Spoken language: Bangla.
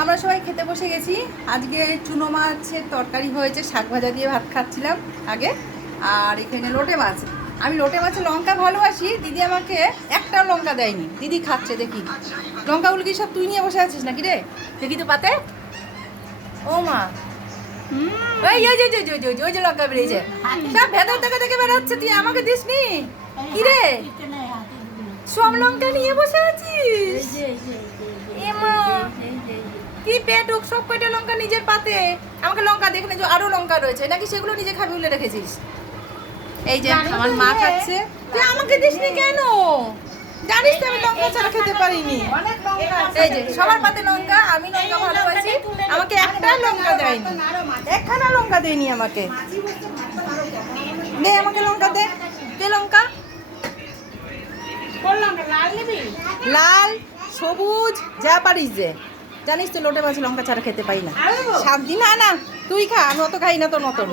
আমরা সবাই খেতে বসে গেছি। আজকে চুনো মাছের তরকারি হয়েছে, শাক ভাজা দিয়ে ভাত খাচ্ছিলাম আগে। আর এখানে লোটে মাছ। আমি লোটে মাছে লঙ্কা ভালোবাসি, দিদি আমাকে একটাও লঙ্কা দেয়নি। দিদি খাচ্ছে, দেখি লঙ্কাগুলো কি সব তুই নিয়ে বসে আছিস নাকি রে? দেখি তো পাতে। ও মা, ওই যে লঙ্কা বেরিয়েছে, সব ভেতর থেকে থেকে বেরোচ্ছে, তুই আমাকে দিসনি কি রে? সব লঙ্কা নিয়ে বসে আছিস? এমা কি পেটুক, সব কয়টা লঙ্কা নিজের পাতে। আমাকে লঙ্কা দেখলে যে আরো লঙ্কা রয়েছে নাকি, সেগুলো নিজে খাবি বলে রেখেছিস? এই যে আমার মা খাচ্ছে, তুই আমাকে দিসনি কেন? জানিস তো আমি লঙ্কা ছাড়া খেতে পারিনি। এই যে সবার পাতে লঙ্কা, আমি লঙ্কা ভালোবাসি, আমাকে একটা লঙ্কা দেয়নি, একখানা লঙ্কা দেয়নি আমাকে। দে আমাকে লঙ্কা, দে দে লঙ্কা। লাল সবুজ যা পারিস যে, জানিস তো লোটে মাছ লঙ্কা ছাড়া খেতে পাই না। 7 দিন না, তুই খা, আমি অত খাই না তোর মতন।